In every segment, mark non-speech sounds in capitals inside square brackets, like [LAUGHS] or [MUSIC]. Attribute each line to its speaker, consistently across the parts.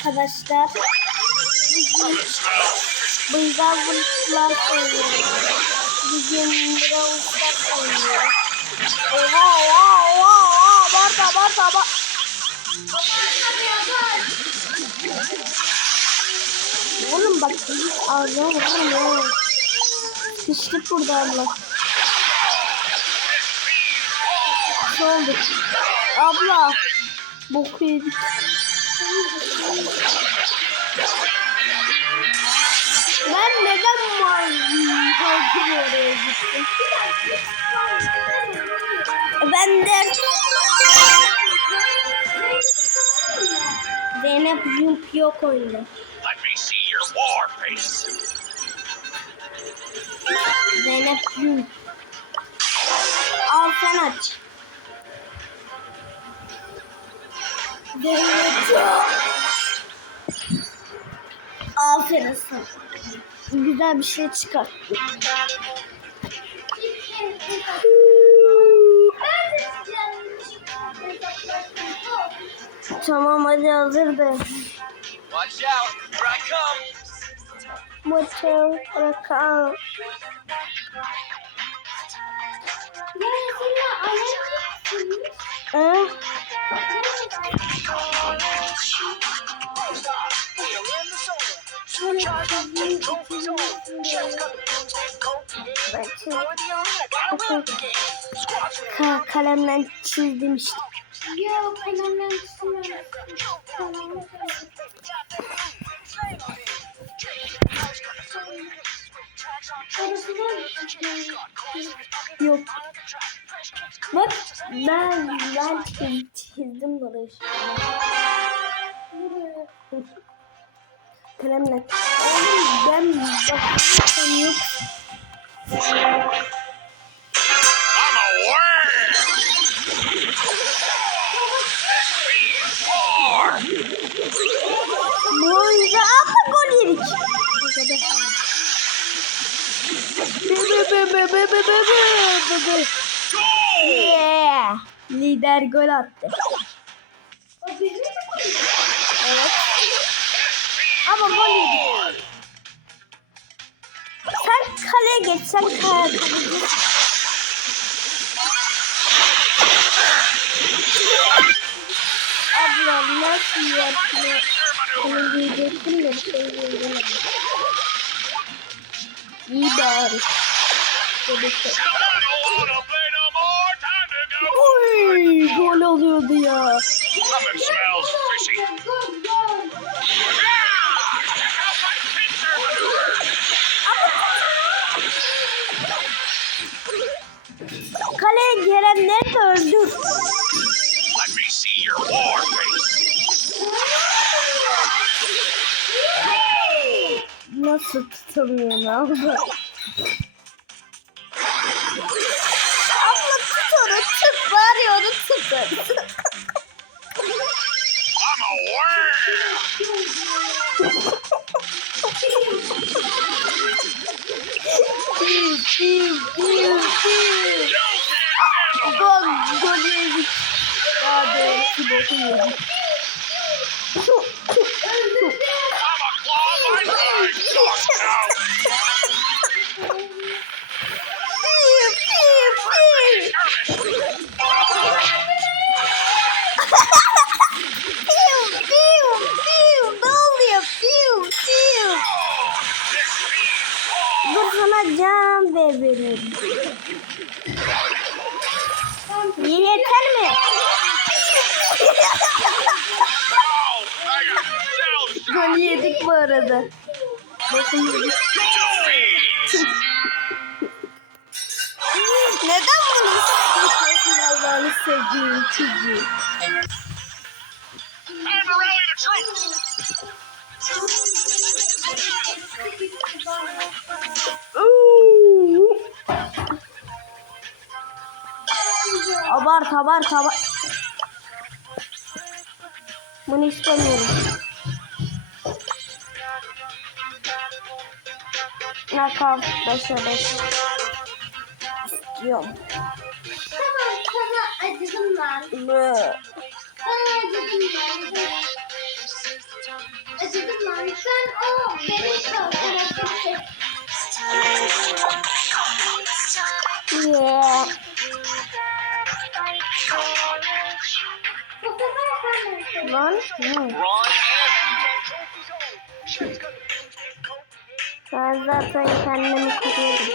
Speaker 1: arkadaşlar. Bıygal bulutlar oynuyor. Bugün Brawl Stars oynuyor. Oha oha oha oha. Barda barda barda. Oğlum bak ağzına vururum ya. Sıçtık burada abla. Ne oldu? Abla. Boku yedik. Ben neden mavi kalkıp oraya gittim? Ben de... Zeynep yump yok oyunda. Zeynep yump. Al sen aç. Aferin sana. Güzel bir şey çıkar. Tamam hadi hazır be.
Speaker 2: Watch out, Watch out, Watch
Speaker 1: out. Ya, ee? Ka kalemle çizdim işte.
Speaker 3: Yok kalemden çizmiyorum.
Speaker 1: Yok. Bak ben ben çizdim, çizdim burayı. Kalemle. Oğlum ben bakıyorsam yok. Bu yüzden apa gol yedik. Yeah. Lider gol attı. Evet. Ama gol yedik. Sen kaleye geç. Sen kaleye geç. Abla nasıl yapıyor? Onu diyecektim de İyi bari. Oy, gol oluyordu ya. Kaleye gelenleri de öldür.
Speaker 2: Let me see your war face.
Speaker 1: Nasıl? sanıyorum abla. Dur sana can veririm. Yeter mi? Gol yedik bu arada. Bakın. Neden bunu istiyorsun Allah'ını sevdiğim çocuğu? Abart abart abart. Bunu istemiyorum. Knockout 5'e 5. İstiyorum.
Speaker 3: Tamam sana acıdım ben.
Speaker 1: Bı.
Speaker 3: Sana acıdım ben. sen o benim karakteri
Speaker 1: Yeah.
Speaker 3: Bu sefer sen de
Speaker 1: Lan. Hı. Ben zaten kendimi
Speaker 3: neyse.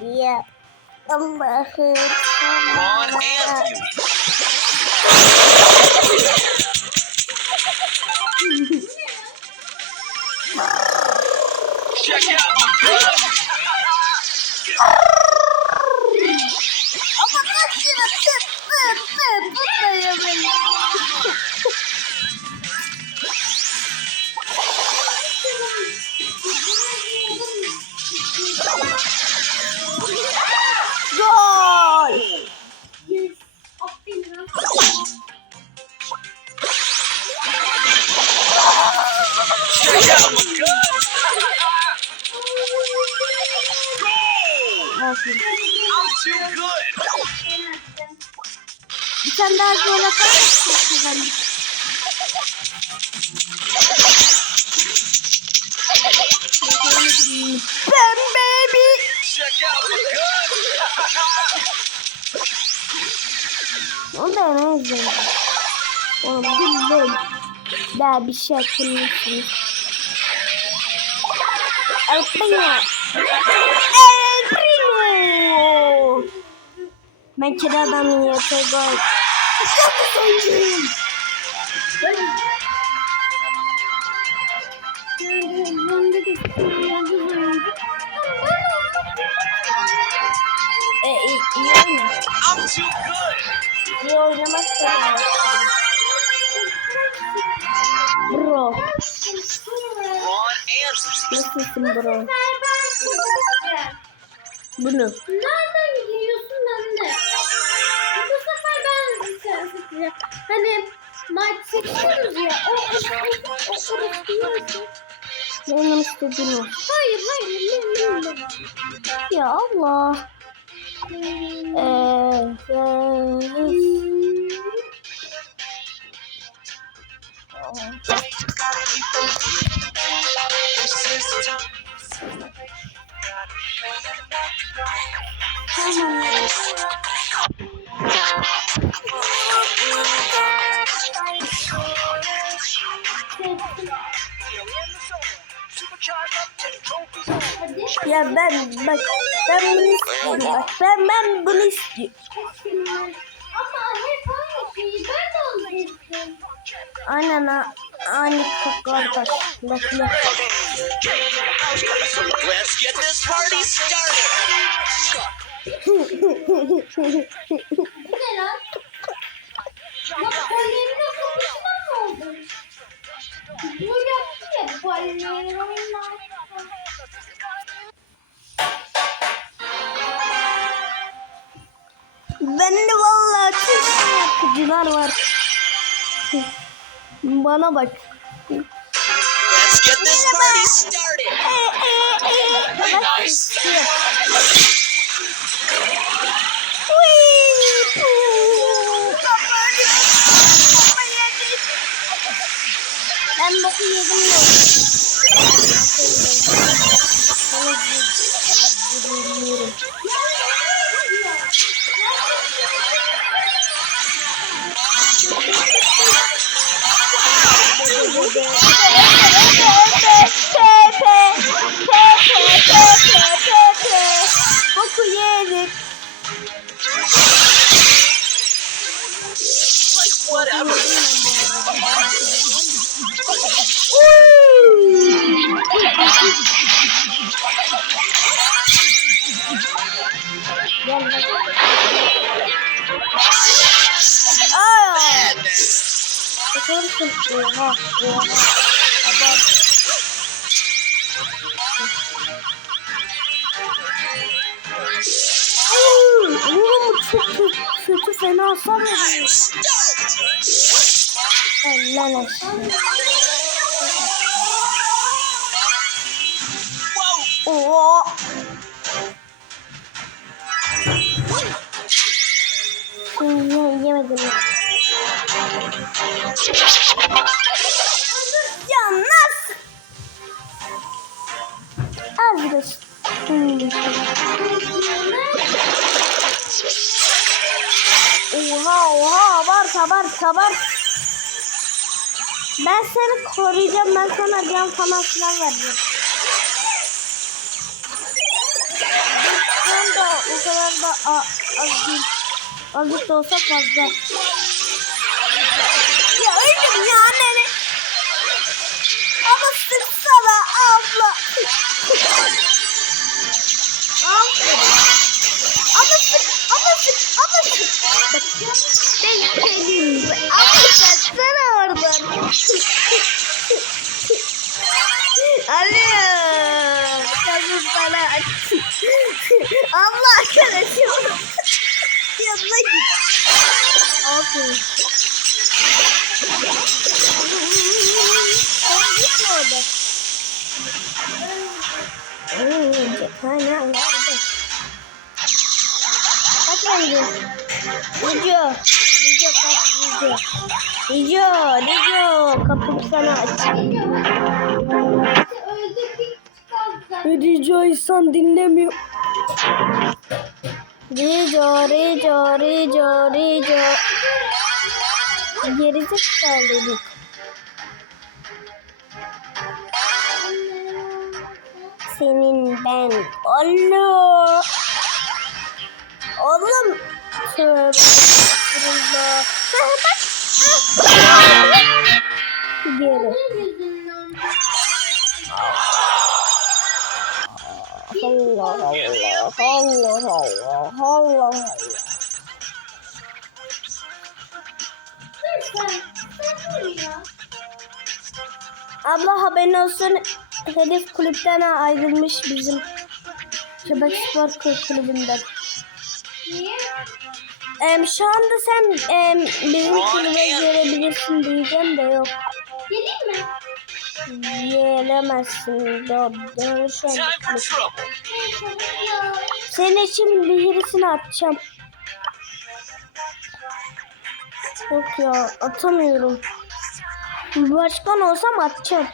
Speaker 1: Ya. Allah'ım.
Speaker 2: Check out my My gun.
Speaker 1: O da ne güzel. Oğlum bildim. Daha bir şey hatırlıyorsunuz. El Primo. El Primo. Ben kiradan niyete gol. Çok güzelim. E, iyi, iyi oyna. İyi oynamak zorunda. Bro. Nasılsın bro? Bunu.
Speaker 3: Nereden giriyorsun ben de? Bu sefer ben. Hani maç çekiyoruz ya. O orası neresi?
Speaker 1: Benim istediğim o.
Speaker 3: Hayır hayır. Ne ne ne?
Speaker 1: Ya Allah. Ee, Tamam. Bak ben bunu istiyorum bak ben ben bunu istiyorum. Aynen ha. Aynı kardeş. Bekle.
Speaker 2: Let's get this party started.
Speaker 3: Ne lan? [LAUGHS] Ya polyerin kapısına mı oldu? Bu yaptı ya polyerin oyunlar.
Speaker 1: Bende vallahi çok yakıcılar var. Bana bak.
Speaker 2: Let's get this party started.
Speaker 1: Kapanıyor. Kafa yedik. Ben boku yedim ya. Oha, oha. Abart. Oğlum çok kötü, kötü fena aşkına.
Speaker 2: Whoa.
Speaker 1: Oo. Ye, yemedim. Ya nasıl? Az biraz. Oha oha abart abart abart. Ben seni koruyacağım. Ben sana can falan filan vereceğim. Ben de o kadar da a- az değil. Azıcık da olsa fazla. Ya anneni. Ama sıksana abla. Abla. Ama sık, ama sık, ama sık. Bak, ben söyleyeyim. Ama kaçsana oradan. Alo. Kızım sana. Allah arkadaşım. Yanına git. Aferin. Cephane nerede? Kaç bence? Video. Video kaç video. Video. Video. Kapımı sana aç. Rica insan dinlemiyor. Rica, rica, rica, rica. Gerizekalı ben. Allah. Oğlum. Tövbe.
Speaker 3: Yüzünden.
Speaker 1: Allah Allah. Allah Allah. Allah Allah. Abla haberin olsun Hedef kulüpten ayrılmış bizim Köpek Spor Kul- Kulübü'nden. Em, şu anda sen em, bizim kulübe gelebilirsin diyeceğim de yok.
Speaker 3: Geleyim mi?
Speaker 1: Gelemezsin. Doğru, doğru şu anda. Senin için birisini atacağım. Yok ya atamıyorum. Başkan olsam atacağım.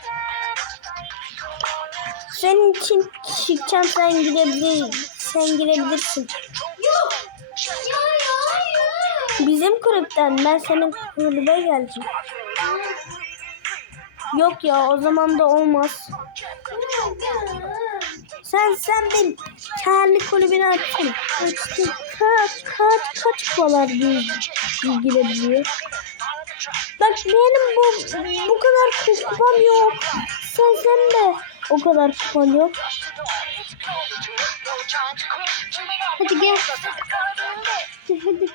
Speaker 1: Senin için çıkacağım sen gidebilir, sen girebilirsin. Bizim kulüpten ben senin kulübe geleceğim. Yok ya o zaman da olmaz. Sen sen benim kendi kulübünü açtın. Açtın. Kaç kaç kaç kupalar bir girebiliyor. Bak benim bu bu kadar kupam yok. Sen sen de o kadar kupan yok. Hadi gel. Hadi hadi.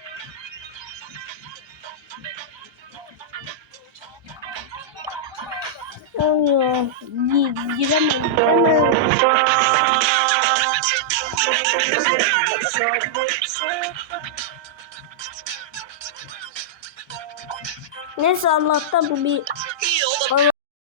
Speaker 1: Gi- giremem, giremem. Neyse Allah'tan bu bir